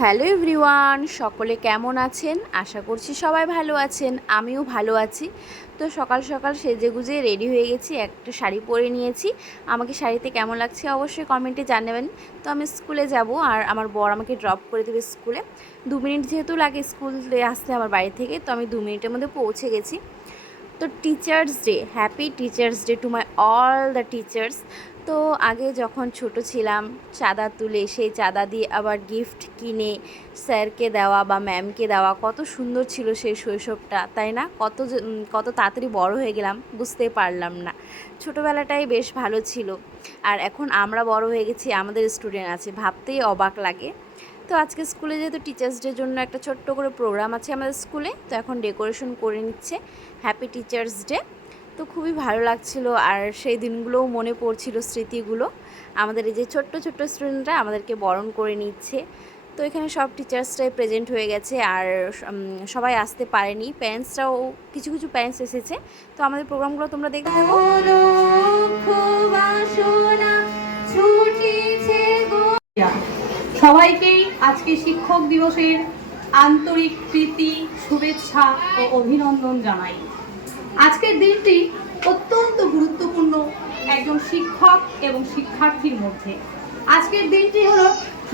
Hello everyone, সকলে কেমন আছেন? আশা করছি সবাই ভালো আছেন, আমিও ভালো আছি। তো সকাল সকাল সেজেগুজে রেডি হয়ে গেছি, একটা শাড়ি পরে নিয়েছি। আমাকে শাড়িতে কেমন লাগছে অবশ্যই কমেন্টে জানাবেন। তো আমি স্কুলে যাব আর আমার বর আমাকে ড্রপ করে দেবে স্কুলে। 2 মিনিট যেহেতু লাগে স্কুলে আসতে আমার বাড়ি থেকে, তো আমি 2 মিনিটের মধ্যে পৌঁছে গেছি। তো teachers day, happy teachers day to my all the teachers. তো আগে যখন ছোট ছিলাম, চাঁদা তুলে সেই চাঁদা দিয়ে আবার গিফট কিনে স্যারকে দেওয়া বা ম্যামকে দেওয়া, কত সুন্দর ছিল সেই শৈশবটা, তাই না? কত তাড়াতাড়ি বড় হয়ে গেলাম বুঝতেই পারলাম না। ছোটোবেলাটাই বেশ ভালো ছিল। আর এখন আমরা বড় হয়ে গেছি, আমাদের স্টুডেন্ট আছে, ভাবতেই অবাক লাগে। তো আজকে স্কুলে যেহেতু টিচার্স ডের জন্য একটা ছোট্ট করে প্রোগ্রাম আছে আমাদের স্কুলে, তো এখন ডেকোরেশন করে নিচ্ছে হ্যাপি টিচার্স ডে। তো খুবই ভালো লাগছিল আর সেই দিনগুলোও মনে পড়ছিল, স্মৃতিগুলো। আমাদের এই যে ছোট্ট ছোট্ট স্টুডেন্টরা আমাদেরকে বরণ করে নিচ্ছে। তো এখানে সব টিচার্সরাই প্রেজেন্ট হয়ে গেছে আর সবাই আসতে পারেনি, প্যারেন্টসরাও কিছু কিছু প্যারেন্টস এসেছে। তো আমাদের প্রোগ্রামগুলো তোমরা দেখতে থাকো। সবাইকেই আজকে শিক্ষক দিবসের আন্তরিক প্রীতি, শুভেচ্ছা ও অভিনন্দন জানাই। আজকের দিনটি অত্যন্ত গুরুত্বপূর্ণ একজন শিক্ষক এবং শিক্ষার্থীর মধ্যে। আজকের দিনটি হলো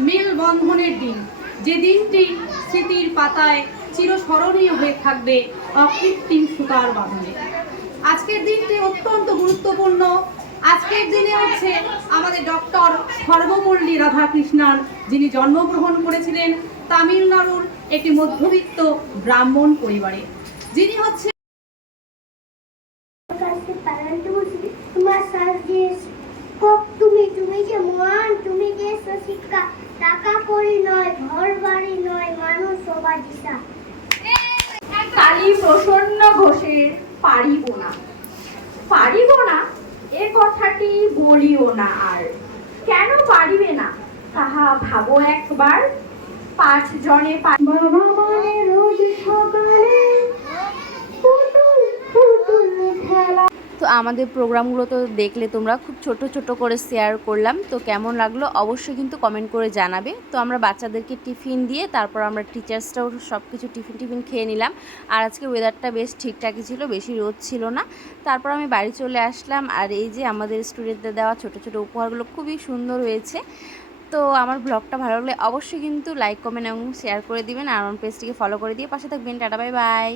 মেলবন্ধনের দিন, যে দিনটি স্মৃতির পাতায় চিরস্মরণীয় হয়ে থাকবে অকৃত্রিম সুতার বাঁধনে। আজকের দিনটি অত্যন্ত গুরুত্বপূর্ণ। আজকের দিনে হচ্ছে আমাদের ডক্টর সর্বপল্লী রাধাকৃষ্ণন, যিনি জন্মগ্রহণ করেছিলেন তামিলনাড়ুর একটি মধ্যবিত্ত ব্রাহ্মণ পরিবারে, যিনি হচ্ছে তুমি যে মহান, তুমি যে শিক্ষা, টাকা করি নয়, ঘর বাড়ি নয়, মানুষ সবার দিশা। কালী প্রসন্ন ঘোষের পারিব না, পারিব না এ কথাটি বলিও না আর। কেন পারিবে না তাহা ভাবো একবার। 5 জনে বাবা মানে রোজ সকালে পুতুল পুতুল খেলা। তো আমাদের প্রোগ্রামগুলো তো দেখলে তোমরা, খুব ছোট ছোট করে শেয়ার করলাম। তো কেমন লাগলো অবশ্যই কিন্তু কমেন্ট করে জানাবে। তো আমরা বাচ্চাদেরকে টিফিন দিয়ে তারপর আমরা টিচার্সরাও সব কিছু টিফিন খেয়ে নিলাম। আর আজকে ওয়েদারটা বেশ ঠিকঠাকই ছিল, বেশি রোদ ছিল না। তারপর আমি বাড়ি চলে আসলাম। আর এই যে আমাদের স্টুডেন্টদের দেওয়া ছোট ছোট উপহারগুলো খুবই সুন্দর হয়েছে। তো আমার ব্লগটা ভালো লাগলে অবশ্যই কিন্তু লাইক, কমেন্ট এবং শেয়ার করে দিবেন। আর আমার পেজটিকে ফলো করে দিয়ে পাশে থাকবেন। Tata, bye bye.